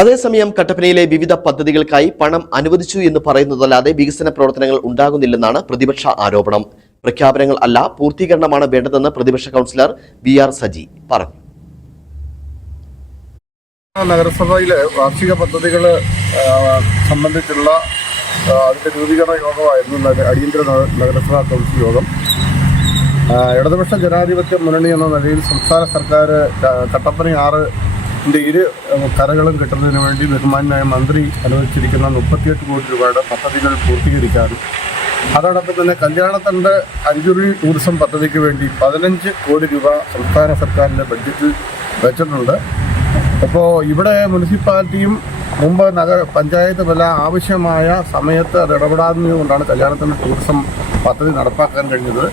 അതേസമയം കട്ടപ്പനയിലെ വിവിധ പദ്ധതികൾക്കായി പണം അനുവദിച്ചു എന്ന് പറയുന്നതല്ലാതെ വികസന പ്രവർത്തനങ്ങൾ ഉണ്ടാകുന്നില്ലെന്നാണ് പ്രതിപക്ഷ ആരോപണം. പ്രഖ്യാപനങ്ങൾ അല്ല, പൂർത്തീകരണമാണ് വേണ്ടതെന്ന് പ്രതിപക്ഷ കൗൺസിലർ VR സജി പറഞ്ഞു. നഗരസഭയിലെ വാർഷിക പദ്ധതികൾ സംബന്ധിച്ചുള്ള അതിന്റെ രൂപീകരണ യോഗമായിരുന്നു അടിയന്തര നഗരസഭാ കൗൺസിൽ യോഗം. ഇടതുപക്ഷ ജനാധിപത്യ മുന്നണി എന്ന നിലയിൽ സംസ്ഥാന സർക്കാർ കട്ടപ്പന 6 ഇരു കരകളും കെട്ടുന്നതിന് വേണ്ടി ബഹുമാന്യനായ മന്ത്രി അനുവദിച്ചിരിക്കുന്ന 38 കോടി രൂപയുടെ പദ്ധതികൾ പൂർത്തീകരിക്കാനും അതോടൊപ്പം തന്നെ കല്യാണത്തണ്ട് അഞ്ചുരുളി ടൂറിസം പദ്ധതിക്ക് വേണ്ടി 15 കോടി രൂപ സംസ്ഥാന സർക്കാരിൻ്റെ ബഡ്ജറ്റിൽ വെച്ചിട്ടുണ്ട്. അപ്പോൾ ഇവിടെ മുനിസിപ്പാലിറ്റിയും മുമ്പ് പഞ്ചായത്ത് വല്ല ആവശ്യമായ സമയത്ത് അത് ഇടപെടാവുന്നതുകൊണ്ടാണ് കല്യാണത്തണ്ട് ടൂറിസം പദ്ധതി നടപ്പാക്കാൻ കഴിഞ്ഞത്.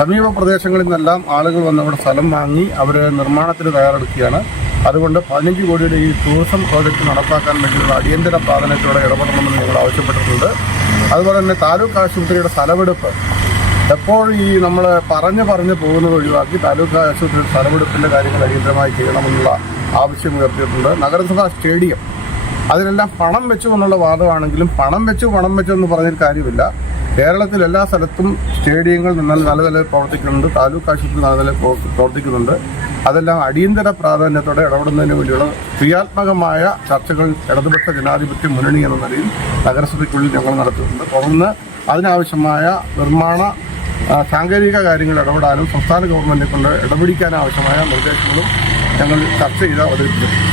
സമീപ പ്രദേശങ്ങളിൽ നിന്നെല്ലാം ആളുകൾ വന്ന് അവിടെ സ്ഥലം വാങ്ങി അവർ നിർമ്മാണത്തിന് തയ്യാറെടുക്കുകയാണ്. അതുകൊണ്ട് 15 കോടിയുടെ ഈ ടൂറിസം പ്രോജക്റ്റ് നടപ്പാക്കാൻ വേണ്ടിയുള്ള അടിയന്തര പ്രാധാന്യത്തോടെ ഇടപെടണമെന്ന് ഞങ്ങൾ ആവശ്യപ്പെട്ടിട്ടുണ്ട്. അതുപോലെ തന്നെ താലൂക്ക് ആശുപത്രിയുടെ സ്ഥലമെടുപ്പ് എപ്പോൾ നമ്മൾ പറഞ്ഞു പോകുന്നത് ഒഴിവാക്കി താലൂക്ക് ആശുപത്രിയുടെ സ്ഥലമെടുപ്പിൻ്റെ കാര്യങ്ങൾ അടിയന്തരമായി ചെയ്യണമെന്നുള്ള ആവശ്യം ഉയർത്തിയിട്ടുണ്ട്. നഗരസഭാ സ്റ്റേഡിയം അതിനെല്ലാം പണം വെച്ചു എന്നുള്ള വാദമാണെങ്കിലും പണം വെച്ചു എന്ന് പറഞ്ഞൊരു കാര്യമില്ല. കേരളത്തിൽ എല്ലാ സ്ഥലത്തും സ്റ്റേഡിയങ്ങൾ നല്ല നിലയിൽ പ്രവർത്തിക്കുന്നുണ്ട്, താലൂക്ക് ആശുപത്രി നല്ല നിലയിൽ പ്രവർത്തിക്കുന്നുണ്ട്. അതെല്ലാം അടിയന്തര പ്രാധാന്യത്തോടെ ഇടപെടുന്നതിന് വേണ്ടിയുള്ള ക്രിയാത്മകമായ ചർച്ചകൾ ഇടതുപക്ഷ ജനാധിപത്യ മുന്നണി എന്ന നിലയിൽ നഗരസഭയ്ക്കുള്ളിൽ ഞങ്ങൾ നടത്തുന്നുണ്ട്. തുടർന്ന് അതിനാവശ്യമായ നിർമ്മാണ സാങ്കേതിക കാര്യങ്ങൾ ഇടപെടാനും സംസ്ഥാന ഗവൺമെൻറ്റിനെ കൊണ്ട് ഇടപെടിക്കാനാവശ്യമായ നിർദ്ദേശങ്ങളും ഞങ്ങൾ ചർച്ച ചെയ്ത് അവതരിപ്പിക്കും.